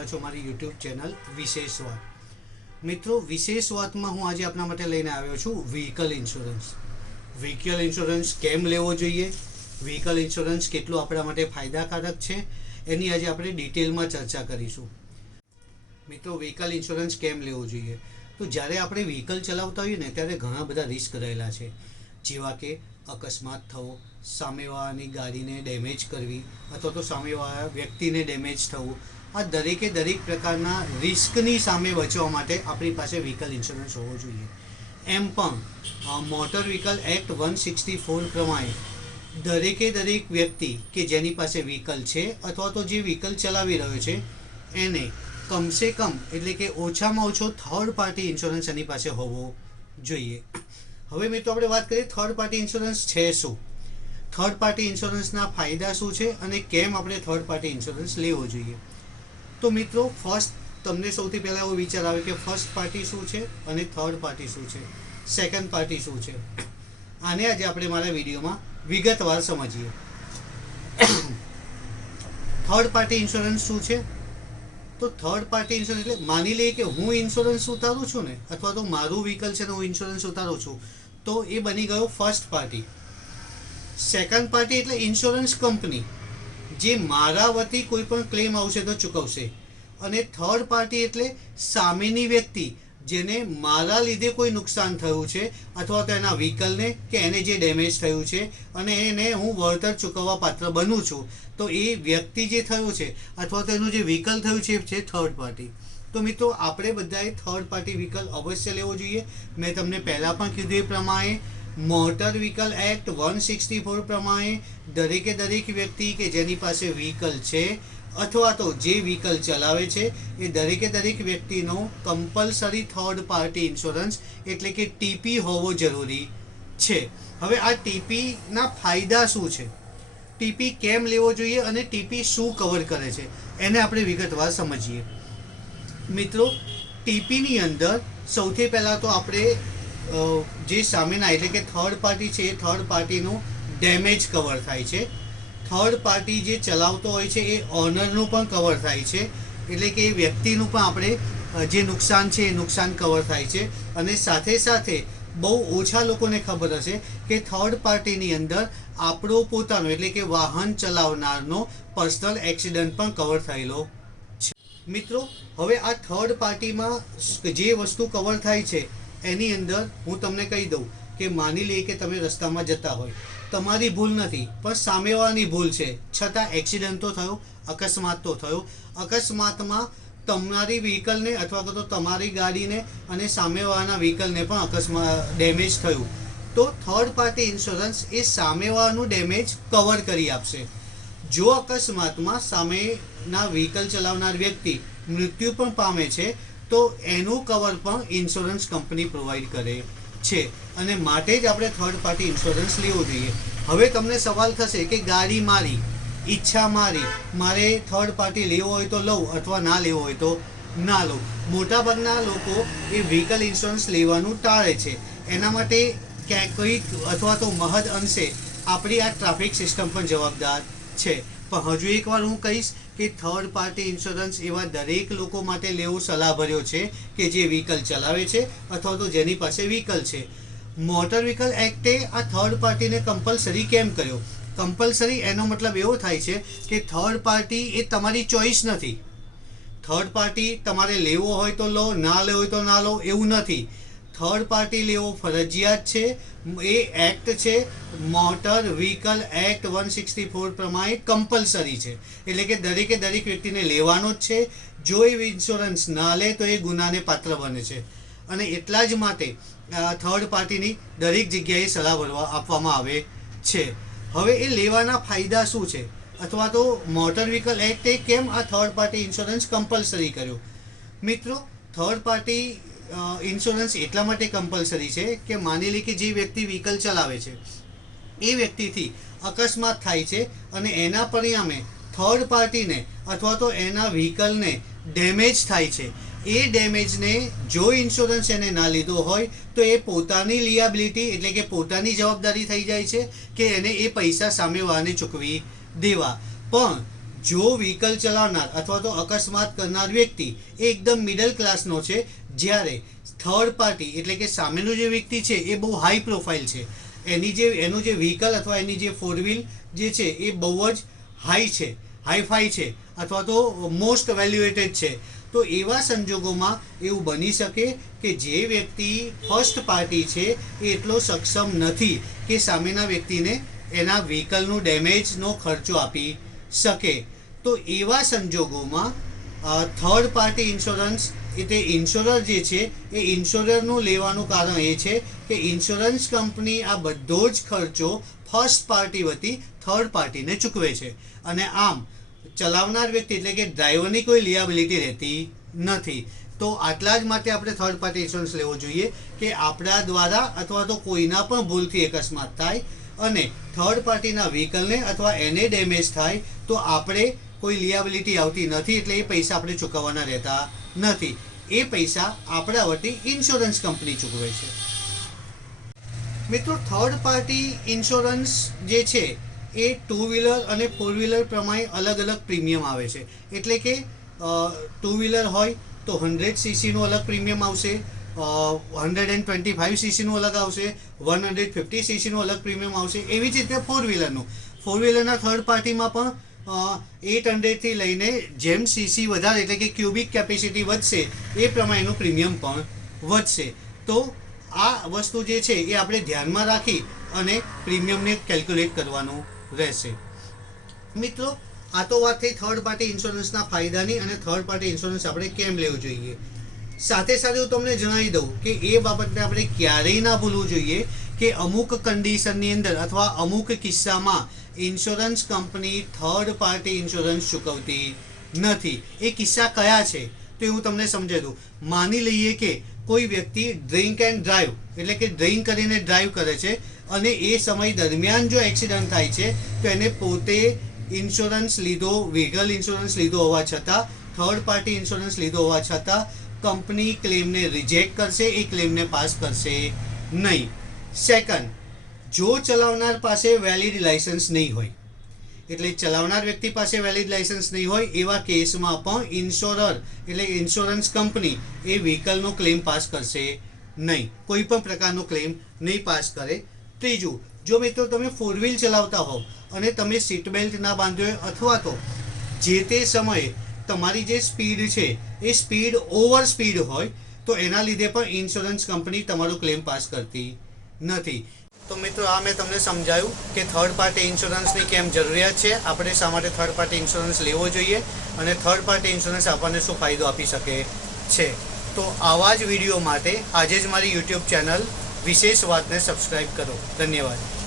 રહ્યા છો મારી યુટ્યુબ ચેનલ વિશેષ વાત. મિત્રો, વિશેષ વાતમાં હું આજે આપના માટે લઈને આવ્યો છું વ્હીકલ ઇન્સ્યોરન્સ વ્હીકલ ઇન્સ્યોરન્સ કેમ લેવો જોઈએ? વ્હીકલ ઇન્સ્યોરન્સ કેટલો આપણા માટે ફાયદાકારક છે? એની આજે આપણે ડિટેલમાં ચર્ચા કરીશું. મિત્રો વ્હીકલ ઇન્સ્યોરન્સ કેમ લેવો જોઈએ? તો જ્યારે આપણે વ્હીકલ ચલાવતા હોઈએ ને, ત્યારે ઘણા બધા રિસ્ક રહેલા છે. જેવા કે અકસ્માત થવો, સામેવાળાની ગાડીને ડેમેજ કરવી, અથવા તો સામેવાળા વ્યક્તિને ડેમેજ થવું આ દરેકે દરેક પ્રકારના રિસ્કની સામે બચવા માટે આપણી પાસે વ્હીકલ ઇન્સ્યોરન્સ હોવો જોઈએ. એમ પણ motor vehicle act one sixty four પ્રમાણે દરેકે દરેક વ્યક્તિ કે જેની પાસે વ્હીકલ છે અથવા તો જે વ્હીકલ ચલાવી રહ્યો છે, એને કમસે કમ એટલે કે ઓછામાં ઓછો થર્ડ પાર્ટી ઇન્સ્યોરન્સ એની પાસે હોવો જોઈએ. હવે મિત્રો આપણે વાત કરીએ થર્ડ પાર્ટી ઇન્સ્યોરન્સ છે શું? થર્ડ પાર્ટી ઇન્સ્યોરન્સના ફાયદા શું છે અને કેમ આપણે થર્ડ પાર્ટી ઇન્સ્યોરન્સ લેવો જોઈએ? તો મિત્રો ફર્સ્ટ તમને સૌથી પહેલાં એવો વિચાર આવે કે ફર્સ્ટ પાર્ટી શું છે અને થર્ડ પાર્ટી શું છે? સેકન્ડ પાર્ટી શું છે? આને આજે આપણે મારા વિડીયોમાં વિગતવાર સમજીએ. થર્ડ પાર્ટી ઇન્સ્યોરન્સ શું છે? તો થર્ડ પાર્ટી ઇન્સ્યોરન્સ એટલે માની લઈએ કે હું ઇન્સ્યોરન્સ ઉતારું છું ને, અથવા તો મારું વ્હીકલ છે ને હું ઇન્સ્યોરન્સ ઉતારું છું, તો એ બની ગયો ફર્સ્ટ પાર્ટી સેકન્ડ પાર્ટી એટલે ઇન્સ્યોરન્સ કંપની જે મારા વતી કોઈ પણ ક્લેમ આવશે તો ચૂકવશે. અને થર્ડ પાર્ટી એટલે સામેની વ્યક્તિ, જેને મારા લીધે કોઈ નુકસાન થયું છે અથવા તો એના વ્હીકલને કે એને જે ડેમેજ થયું છે અને એને હું વળતર ચૂકવવા પાત્ર બનું છું, તો એ વ્યક્તિ જે થયો છે અથવા તો એનું જે વ્હીકલ થયું છે છે થર્ડ પાર્ટી તો મિત્રો, આપણે બધાએ થર્ડ પાર્ટી વ્હીકલ અવશ્ય લેવો જોઈએ. મેં તમને પહેલાં પણ કીધું એ પ્રમાણે motor vehicle act one sixty four પ્રમાણે દરેકે દરેક વ્યક્તિ કે જેની પાસે વ્હીકલ છે અથવા તો જે વ્હીકલ ચલાવે છે, એ દરેકે દરેક વ્યક્તિનો કમ્પલસરી થર્ડ પાર્ટી ઇન્સ્યોરન્સ એટલે કે ટીપી હોવો જરૂરી છે. હવે આ ટીપીના ફાયદા શું છે? ટીપી કેમ લેવો જોઈએ અને ટીપી શું કવર કરે છે? એને આપણે વિગતવાર સમજીએ. મિત્રો ટીપીની અંદર સૌથી પહેલાં તો આપણે જે સામેના એટલે કે થર્ડ પાર્ટી છે, એ થર્ડ પાર્ટીનું ડેમેજ કવર થાય છે. થર્ડ પાર્ટી જે ચલાવતો હોય છે, એ ઓનરનું પણ કવર થાય છે. એટલે કે એ વ્યક્તિનું પણ આપણે જે નુકસાન છે, એ નુકસાન કવર થાય છે. અને સાથે સાથે બહુ ઓછા લોકોને ખબર હશે કે થર્ડ પાર્ટીની અંદર આપણો પોતાનો, એટલે કે વાહન ચલાવનારનો પર્સનલ એક્સિડન્ટ પણ કવર થયેલો છે. મિત્રો, હવે આ થર્ડ પાર્ટીમાં જે વસ્તુ કવર થાય છે એની અંદર હું તમને કહી દઉં કે માની લઈએ કે તમે રસ્તામાં જતા હોય. તમારી ભૂલ નથી, પણ સામેવાળાની ભૂલ છે. છતાં એક્સિડન્ટ તો થયો, અકસ્માત તો થયો. અકસ્માતમાં તમારી વ્હીકલને અથવા તો તમારી ગાડીને અને સામેવાળાના વ્હીકલને પણ અકસ્માત ડેમેજ થયું. તો થર્ડ પાર્ટી ઇન્સ્યોરન્સ એ સામેવાળાનું ડેમેજ કવર કરી આપશે. જો અકસ્માતમાં સામેના વ્હીકલ ચલાવનાર વ્યક્તિ મૃત્યુ પણ પામે છે તો એનું કવર પણ ઇન્સ્યોરન્સ કંપની પ્રોવાઈડ કરે છે. અને માટે જ આપણે થર્ડ પાર્ટી ઇન્સ્યોરન્સ લેવો જોઈએ. હવે તમને સવાલ થશે કે ગાડી મારી, ઈચ્છા મારી, મારે થર્ડ પાર્ટી લેવો હોય તો લઉં અથવા ના લેવો હોય તો ના લઉં. મોટાભાગના લોકો એ વ્હીકલ ઇન્સ્યોરન્સ લેવાનું ટાળે છે. એના માટે ક્યાંક કંઈક અથવા તો મહદ અંશે આપણી આ ટ્રાફિક સિસ્ટમ પણ જવાબદાર છે. પણ હજુ એકવાર હું કહીશ કે થર્ડ પાર્ટી ઇન્સ્યોરન્સ એવા દરેક લોકો માટે લેવું સલાહભર્યો છે કે જે વ્હીકલ ચલાવે છે અથવા તો જેની પાસે વ્હીકલ છે. મોટર વ્હીકલ એક્ટે આ થર્ડ પાર્ટીને કમ્પલસરી કેમ કર્યો? કમ્પલસરી એનો મતલબ એવો થાય છે કે થર્ડ પાર્ટી એ તમારી ચોઈસ નથી. થર્ડ પાર્ટી તમારે લેવો હોય તો લો, ના લેવો હોય તો ના લો, એવું નથી. થર્ડ પાર્ટી લેવો ફરજિયાત છે. એ એક્ટ છે. Motor vehicle act one sixty four પ્રમાણે કમ્પલસરી છે. એટલે કે દરેકે દરેક વ્યક્તિને લેવાનો જ છે. જો એ ઇન્સ્યોરન્સ ના લે તો એ ગુનાને પાત્ર બને છે. અને એટલા જ માટે થર્ડ પાર્ટીની દરેક જગ્યાએ સલાહ ભરવા આપવામાં આવે છે. હવે એ લેવાના ફાયદા શું છે? અથવા તો મોટર વ્હીકલ એક્ટે કેમ આ થર્ડ પાર્ટી ઇન્સ્યોરન્સ કમ્પલસરી કર્યો? મિત્રો થર્ડ પાર્ટી ઇન્સ્યોરન્સ એટલા માટે કમ્પલસરી છે કે માની લે કે જે વ્યક્તિ વ્હીકલ ચલાવે છે, એ વ્યક્તિથી અકસ્માત થાય છે અને એના પરિણામે થર્ડ પાર્ટીને અથવા તો એના વ્હીકલને ડેમેજ થાય છે. એ ડેમેજને જો ઇન્સ્યોરન્સ એને ના લીધો હોય, તો એ પોતાની લિયાબિલિટી એટલે કે પોતાની જવાબદારી થઈ જાય છે કે એને એ પૈસા સામેવાળાને ચૂકવી દેવા. પણ જો વ્હીકલ ચલાવનાર અથવા તો અકસ્માત કરનાર વ્યક્તિ એ એકદમ મિડલ ક્લાસનો છે, જ્યારે થર્ડ પાર્ટી એટલે કે સામેનો જે વ્યક્તિ છે એ બહુ હાઈ પ્રોફાઇલ છે. એની જે, એનું જે વ્હીકલ અથવા એની જે ફોર વ્હીલ જે છે એ બહુ જ હાઈ છે હાઈફાઈ છે અથવા તો મોસ્ટ વેલ્યુએટેડ છે. તો એવા સંજોગોમાં એવું બની શકે કે જે વ્યક્તિ ફર્સ્ટ પાર્ટી છે એ એટલો સક્ષમ નથી કે સામેના વ્યક્તિને એના વ્હીકલનું ડેમેજનો ખર્ચો આપી શકે. તો એવા સંજોગોમાં થર્ડ પાર્ટી ઇન્સ્યોરન્સ એટલે ઇન્સ્યોરર જે છે, એ ઇન્સ્યોરરનું લેવાનું કારણ એ છે કે ઇન્સ્યોરન્સ કંપની આ બધો જ ખર્ચો ફર્સ્ટ પાર્ટી વતી થર્ડ પાર્ટીને ચૂકવે છે. અને આમ, ચલાવનાર વ્યક્તિ એટલે કે ડ્રાઈવરની કોઈ લિયાબિલિટી રહેતી નથી. તો આટલા જ માટે આપણે થર્ડ પાર્ટી ઇન્સ્યોરન્સ લેવો જોઈએ કે આપણા દ્વારા અથવા તો કોઈના પણ ભૂલથી અકસ્માત થાય અને થર્ડ પાર્ટીના વ્હીકલને અથવા એને ડેમેજ થાય, તો આપણે કોઈ લિયાબિલિટી આવતી નથી એટલે એ પૈસા આપણે ચૂકવવાના રહેતા નથી. એ પૈસા આપણા વતી ઇન્સ્યોરન્સ કંપની ચૂકવે છે. મિત્રો થર્ડ પાર્ટી ઇન્સ્યોરન્સ જે છે, એ ટુ વ્હીલર અને ફોર વ્હીલર પ્રમાણે અલગ અલગ પ્રીમિયમ આવે છે. એટલે કે ટુ વ્હીલર હોય તો હંડ્રેડ સીસીનું અલગ પ્રીમિયમ આવશે હંડ્રેડ એન્ડ ટ્વેન્ટી ફાઇવ સીસીનું અલગ આવશે વન હંડ્રેડ ફિફ્ટી સીસીનું અલગ પ્રીમિયમ આવશે. એવી જ રીતે ફોર વ્હીલરનું ફોર વ્હીલરના થર્ડ પાર્ટીમાં પણ એટ હંડ્રેડથી લઈને જેમ સીસી વધારે, એટલે કે ક્યુબિક કેપેસિટી વધશે, એ પ્રમાણેનું પ્રીમિયમ પણ વધશે. તો આ વસ્તુ જે છે, એ આપણે ધ્યાનમાં રાખી અને પ્રીમિયમને કેલ્ક્યુલેટ કરવાનું રહેશે. મિત્રો, આ તો વાત થઈ થર્ડ પાર્ટી ઇન્સ્યોરન્સના ફાયદાની અને થર્ડ પાર્ટી ઇન્સ્યોરન્સ આપણે કેમ લેવું જોઈએ? સાથે સાથે હું તમને જણાવી દઉં કે એ બાબતને આપણે ક્યારેય ના ભૂલવું જોઈએ કે અમુક કન્ડિશનની અંદર અથવા અમુક કિસ્સામાં insurance company third party insurance ચૂકવતી નથી. એ કિસ્સા કયા છે? તો હું તમને સમજાવી દઉં. માની લઈએ કે કોઈ વ્યક્તિ ડ્રિંક એન્ડ ડ્રાઈવ એટલે કે ડ્રિંક કરીને ડ્રાઈવ કરે છે અને એ સમય દરમિયાન જો એક્સિડન્ટ થાય છે, તો એને પોતે ઇન્સ્યોરન્સ લીધો વ્હીકલ ઇન્સ્યોરન્સ લીધો હોવા છતાં થર્ડ પાર્ટી ઇન્સ્યોરન્સ લીધો હોવા છતાં કંપની ક્લેમને રિજેક્ટ કરશે, એ ક્લેમને પાસ કરશે નહીં. સેકન્ડ જો ચલાવનાર પાસે વેલિડ લાયસન્સ નહીં હોય, એટલે ચલાવનાર વ્યક્તિ પાસે વેલિડ લાયસન્સ નહીં હોય, એવા કેસમાં પણ ઇન્સ્યોરર એટલે ઇન્સ્યોરન્સ કંપની એ વ્હીકલનો ક્લેમ પાસ કરશે નહીં. કોઈ પણ પ્રકારનો ક્લેમ નહીં પાસ કરે. ત્રીજું, જો મિત્રો તમે ફોર વ્હીલ ચલાવતા હોવ અને તમે સીટ બેલ્ટ ના બાંધ્યો અથવા તો જે તે સમયે તમારી જે સ્પીડ છે, એ સ્પીડ ઓવર સ્પીડ હોય, તો એના લીધે પણ ઇન્સ્યોરન્સ કંપની તમારું ક્લેમ પાસ કરતી નથી. તો મિત્રો, આ મેં તમને સમજાયું કે થર્ડ પાર્ટી ઇન્સ્યોરન્સની કેમ જરૂરિયાત છે. આપણે શા માટે થર્ડ પાર્ટી ઇન્સ્યોરન્સ લેવો જોઈએ અને થર્ડ પાર્ટી ઇન્સ્યોરન્સ આપણને શું ફાયદો આપી શકે છે. તો આવા જ વીડિયો માટે આજે જ મારી યુટ્યુબ ચેનલ વિશેષ વાતને સબસ્ક્રાઈબ કરો. ધન્યવાદ.